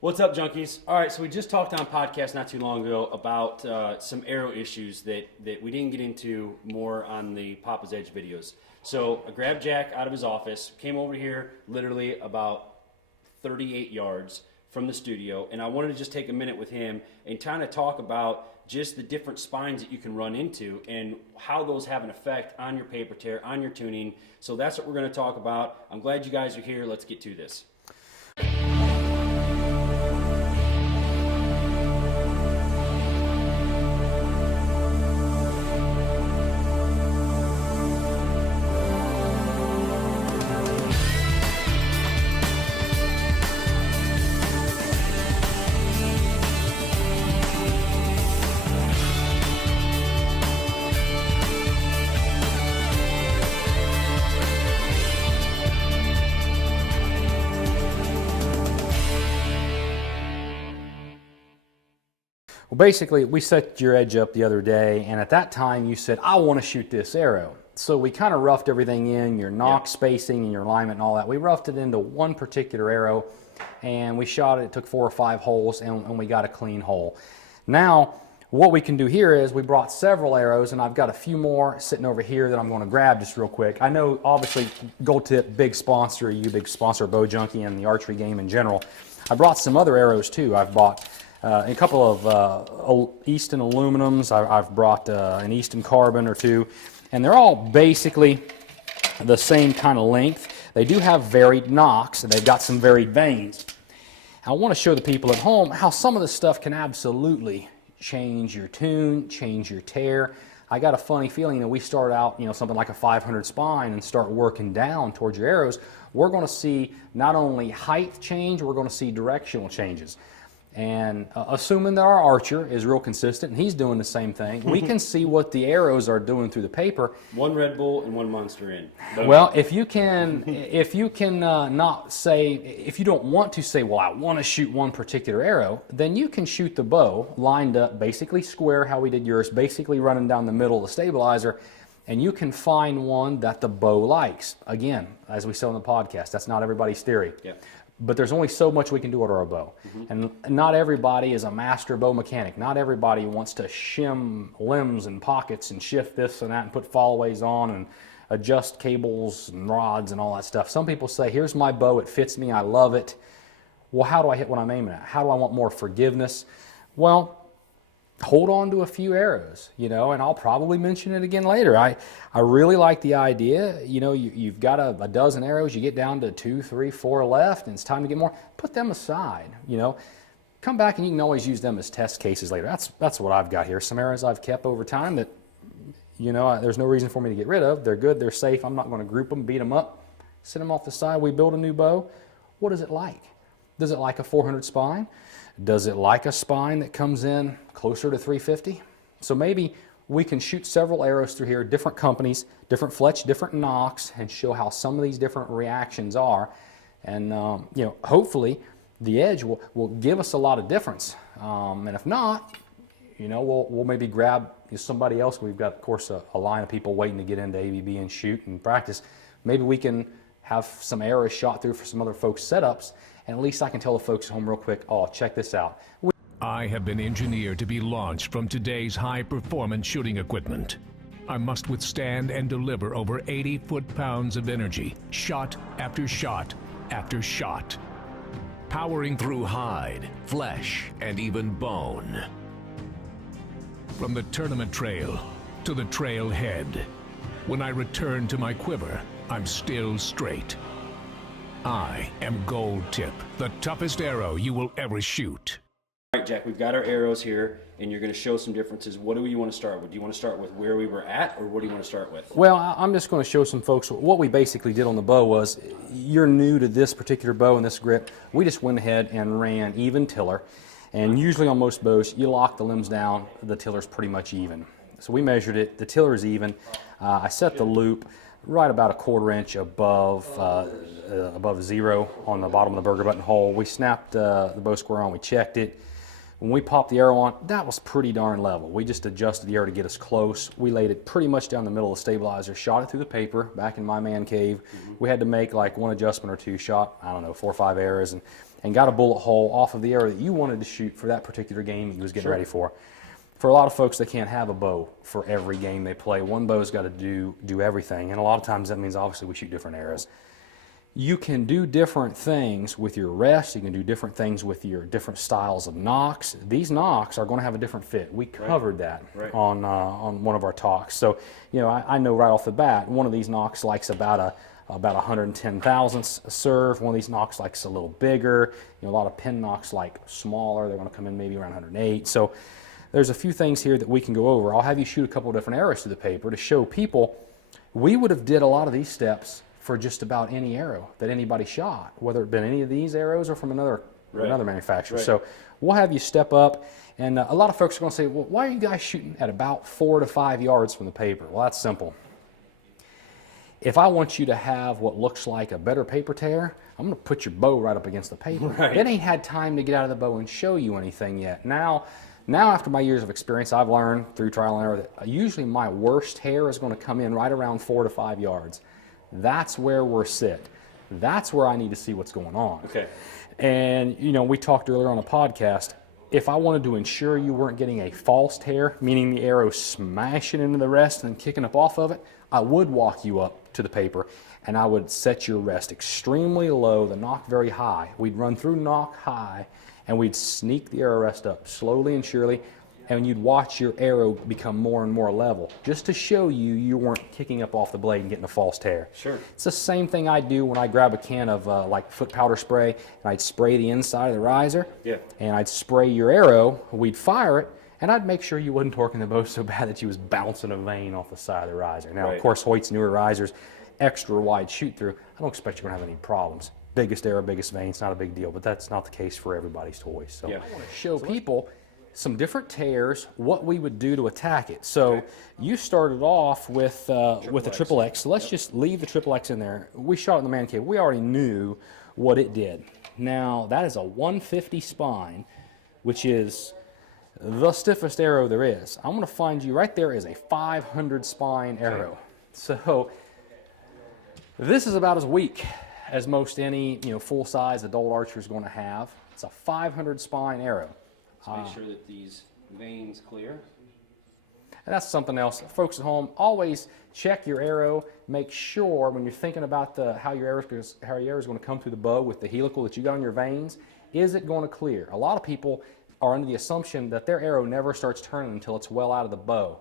What's up, junkies? All right, so we just talked on podcast not too long ago about some arrow issues that we didn't get into more on the Papa's Edge videos. So I grabbed Jack out of his office, came over here literally about 38 yards from the studio, and I wanted to just take a minute with him and kind of talk about just the different spines that you can run into and how those have an effect on your paper tear, on your tuning. So that's what we're going to talk about. I'm glad you guys are here. Let's get to this. Well, basically, we set your edge up the other day, and at that time you said, I want to shoot this arrow. So we kind of roughed everything in, your nock spacing and your alignment and all that. We roughed it into one particular arrow, and we shot it. It took 4 or 5 holes, and we got a clean hole. Now, what we can do here is we brought several arrows, and I've got a few more sitting over here that I'm going to grab just real quick. I know, obviously, Gold Tip, big sponsor, you big sponsor of Bow Junkie and the archery game in general. I brought some other arrows, too. I've bought a couple of Easton aluminums. I've brought an Easton carbon or two, and they're all basically the same kind of length. They do have varied nocks, and they've got some varied vanes. I want to show the people at home how some of this stuff can absolutely change your tune, change your tear. I got a funny feeling that we start out, something like a 500 spine and start working down towards your arrows. We're going to see not only height change, we're going to see directional changes. And assuming that our archer is real consistent and he's doing the same thing, we can see what the arrows are doing through the paper. One Red Bull and one Monster in. Boom. Well, if you not say, if you don't want to say, well, I want to shoot one particular arrow, then you can shoot the bow lined up, basically square how we did yours, basically running down the middle of the stabilizer, and you can find one that the bow likes. Again, as we said on the podcast, that's not everybody's theory. Yeah. But there's only so much we can do with our bow. And not everybody is a master bow mechanic. Not everybody wants to shim limbs and pockets and shift this and that and put fallaways on and adjust cables and rods and all that stuff. Some people say, here's my bow, it fits me, I love it. Well, how do I hit what I'm aiming at? How do I want more forgiveness? Well, hold on to a few arrows, and I'll probably mention it again later. I really like the idea, you've got a dozen arrows, you get down to 2, 3, 4 left, and it's time to get more. Put them aside, Come back and you can always use them as test cases later. That's what I've got here. Some arrows I've kept over time that, there's no reason for me to get rid of. They're good, they're safe. I'm not going to group them, beat them up, sit them off the side. We build a new bow. What is it like? Does it like a 400 spine? Does it like a spine that comes in closer to 350? So maybe we can shoot several arrows through here, different companies, different Fletch, different nocks, and show how some of these different reactions are. And hopefully the edge will give us a lot of difference. And if not, we'll maybe grab somebody else. We've got, of course, a line of people waiting to get into ABB and shoot and practice. Maybe we can have some arrows shot through for some other folks' setups. And at least I can tell the folks at home real quick, oh, check this out. I have been engineered to be launched from today's high-performance shooting equipment. I must withstand and deliver over 80 foot-pounds of energy, shot after shot after shot, powering through hide, flesh, and even bone. From the tournament trail to the trail head, when I return to my quiver, I'm still straight. I am Gold Tip, the toughest arrow you will ever shoot. All right, Jack, we've got our arrows here, and you're going to show some differences. What do you want to start with? Do you want to start with where we were at, or what do you want to start with? Well, I'm just going to show some folks what we basically did on the bow was, you're new to this particular bow and this grip. We just went ahead and ran even tiller, and usually on most bows, you lock the limbs down, the tiller's pretty much even. So we measured it, the tiller is even. I set the loop right about a 1/4 inch above zero on the bottom of the burger button hole. We snapped the bow square on, we checked it. When we popped the arrow on, that was pretty darn level. We just adjusted the arrow to get us close. We laid it pretty much down the middle of the stabilizer, shot it through the paper back in my man cave. We had to make like one adjustment or two, shot, I don't know, 4 or 5 arrows, and got a bullet hole off of the arrow that you wanted to shoot for that particular game that you was getting ready for. For a lot of folks, they can't have a bow for every game they play. One bow's got to do everything, and a lot of times that means obviously we shoot different arrows. You can do different things with your rest. You can do different things with your different styles of nocks. These nocks are going to have a different fit. We covered that on one of our talks. So, you know, I know right off the bat, one of these nocks likes about 110 thousandths a serve. One of these nocks likes a little bigger. You know, a lot of pin nocks like smaller. They want to come in maybe around 108. So there's a few things here that we can go over. I'll have you shoot a couple of different arrows to the paper to show people we would have did a lot of these steps for just about any arrow that anybody shot, whether it been any of these arrows or from another manufacturer. So we'll have you step up, and a lot of folks are going to say, well, why are you guys shooting at about 4 to 5 yards from the paper? Well, that's simple. If I want you to have what looks like a better paper tear, I'm going to put your bow right up against the paper. It ain't had time to get out of the bow and show you anything yet. Now after my years of experience, I've learned through trial and error that usually my worst tear is going to come in right around 4 to 5 yards. That's where we're sit. That's where I need to see what's going on. Okay. And, you know, we talked earlier on the podcast, if I wanted to ensure you weren't getting a false tear, meaning the arrow smashing into the rest and kicking up off of it, I would walk you up to the paper and I would set your rest extremely low, the nock very high. We'd run through nock high and we'd sneak the arrow rest up slowly and surely, and you'd watch your arrow become more and more level, just to show you weren't kicking up off the blade and getting a false tear. Sure. It's the same thing I do when I grab a can of like foot powder spray, and I'd spray the inside of the riser, and I'd spray your arrow, we'd fire it, and I'd make sure you wasn't torquing the bow so bad that you was bouncing a vein off the side of the riser. Now, of course, Hoyt's newer risers, extra wide shoot through, I don't expect you're going to have any problems. Biggest arrow, biggest vein, it's not a big deal, but that's not the case for everybody's toys. So I want to show people some different tears, what we would do to attack it. So you started off with a triple X. So let's just leave the triple X in there. We shot it in the man cave. We already knew what it did. Now that is a 150 spine, which is the stiffest arrow there is. I'm going to find you right there is a 500 spine arrow. So this is about as weak as most any full-size adult archer is going to have. It's a 500 spine arrow. Make sure that these veins clear. And that's something else. Folks at home, always check your arrow. Make sure when you're thinking about how your arrow is going to come through the bow with the helical that you got on your veins, is it going to clear? A lot of people are under the assumption that their arrow never starts turning until it's well out of the bow.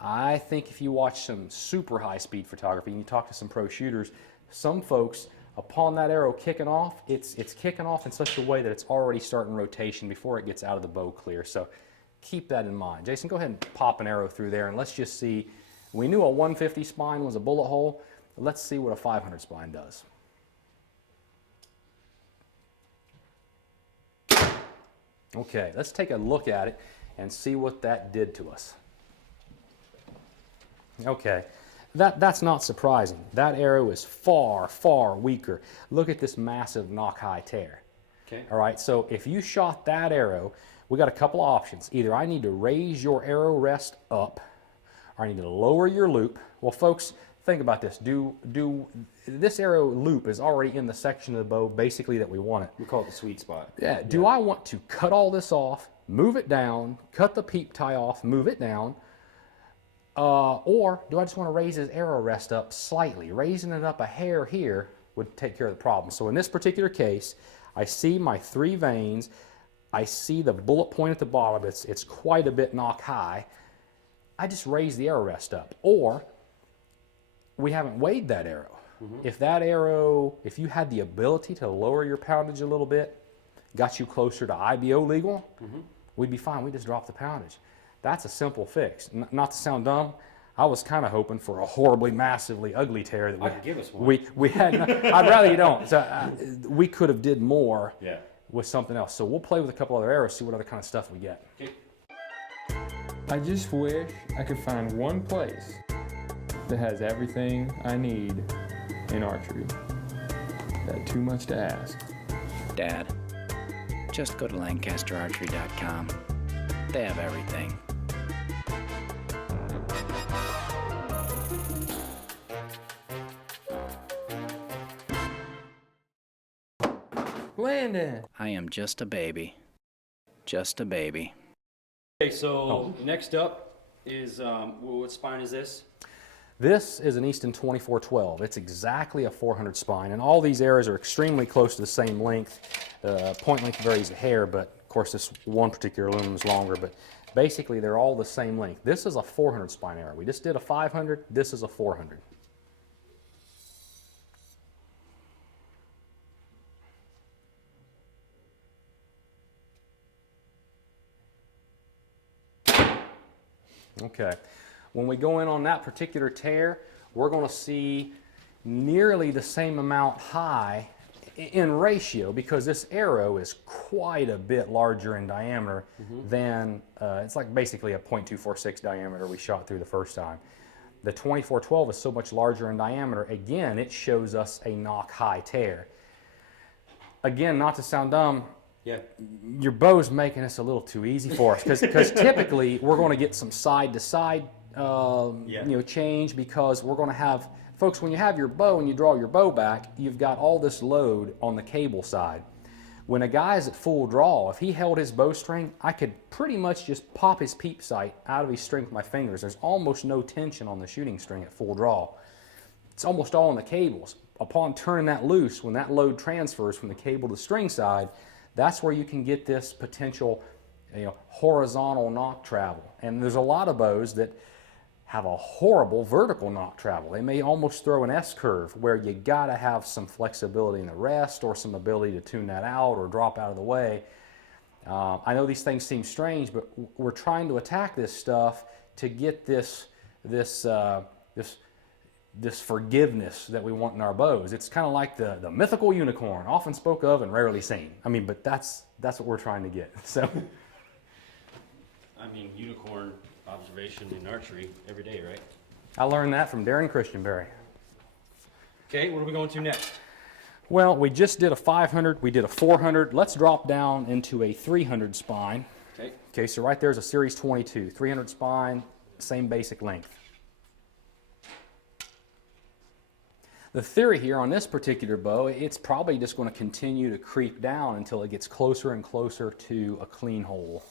I think if you watch some super high-speed photography and you talk to some pro shooters, some folks, upon that arrow kicking off, it's kicking off in such a way that it's already starting rotation before it gets out of the bow clear. So keep that in mind. Jason, go ahead and pop an arrow through there and let's just see. We knew a 150 spine was a bullet hole. Let's see what a 500 spine does. Okay, let's take a look at it and see what that did to us. Okay. That's not surprising. That arrow is far, far weaker. Look at this massive nock high tear. Okay. All right, so if you shot that arrow, we got a couple of options. Either I need to raise your arrow rest up, or I need to lower your loop. Well, folks, think about this. This arrow loop is already in the section of the bow basically that we want it. We call it the sweet spot. Yeah. Do I want to cut all this off, move it down, cut the peep tie off, move it down, or do I just want to raise his arrow rest up slightly? Raising it up a hair here would take care of the problem. So in this particular case, I see my 3 veins. I see the bullet point at the bottom. It's quite a bit nock high. I just raise the arrow rest up. Or we haven't weighed that arrow. If that arrow, if you had the ability to lower your poundage a little bit, got you closer to IBO legal, we'd be fine. We just drop the poundage. That's a simple fix. Not to sound dumb, I was kind of hoping for a horribly, massively ugly tear that I could give us one. we had. I'd rather you don't. So, we could have did more with something else. So we'll play with a couple other arrows, see what other kind of stuff we get. Okay. I just wish I could find one place that has everything I need in archery. That too much to ask. Dad, just go to LancasterArchery.com. They have everything. Landon! I am just a baby. Just a baby. Okay, so next up is, what spine is this? This is an Easton 2412. It's exactly a 400 spine, and all these arrows are extremely close to the same length. Point length varies a hair, but of course this one particular aluminum is longer, but basically they're all the same length. This is a 400 spine arrow. We just did a 500, this is a 400. Okay, when we go in on that particular tear, we're going to see nearly the same amount high in ratio, because this arrow is quite a bit larger in diameter than, it's like basically a .246 diameter we shot through the first time. The 2412 is so much larger in diameter, again, it shows us a knock high tear. Again, not to sound dumb, Yeah. your bow's making this a little too easy for us, because typically we're going to get some side to side change, because we're going to have, folks, when you have your bow and you draw your bow back, you've got all this load on the cable side. When a guy is at full draw, if he held his bowstring, I could pretty much just pop his peep sight out of his string with my fingers. There's almost no tension on the shooting string at full draw. It's almost all on the cables. Upon turning that loose, when that load transfers from the cable to the string side, that's where you can get this potential, horizontal knock travel. And there's a lot of bows that have a horrible vertical knock travel. They may almost throw an S-curve, where you gotta have some flexibility in the rest or some ability to tune that out or drop out of the way. I know these things seem strange, but we're trying to attack this stuff to get this forgiveness that we want in our bows. It's kind of like the mythical unicorn, often spoke of and rarely seen. I mean, but that's what we're trying to get. So, I mean, unicorn observation in archery every day, right? I learned that from Darren Christianberry. Okay, what are we going to next? Well, we just did a 500, we did a 400. Let's drop down into a 300 spine. Okay. Okay, so right there's a Series 22, 300 spine, same basic length. The theory here on this particular bow, it's probably just going to continue to creep down until it gets closer and closer to a clean hole.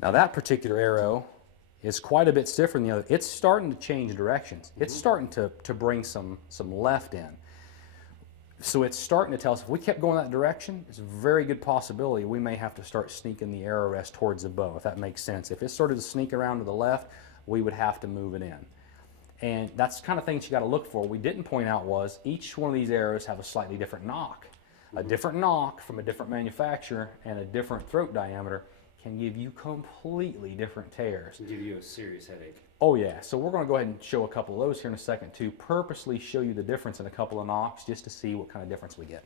Now that particular arrow is quite a bit stiffer than the other. It's starting to change directions. It's starting to bring some left in. So it's starting to tell us if we kept going that direction, it's a very good possibility we may have to start sneaking the arrow rest towards the bow, if that makes sense. If it started to sneak around to the left, we would have to move it in. And that's the kind of things you got to look for. What we didn't point out was each one of these arrows have a slightly different knock. A different knock from a different manufacturer and a different throat diameter can give you completely different tears. Give you a serious headache. Oh yeah, so we're going to go ahead and show a couple of those here in a second to purposely show you the difference in a couple of knocks just to see what kind of difference we get.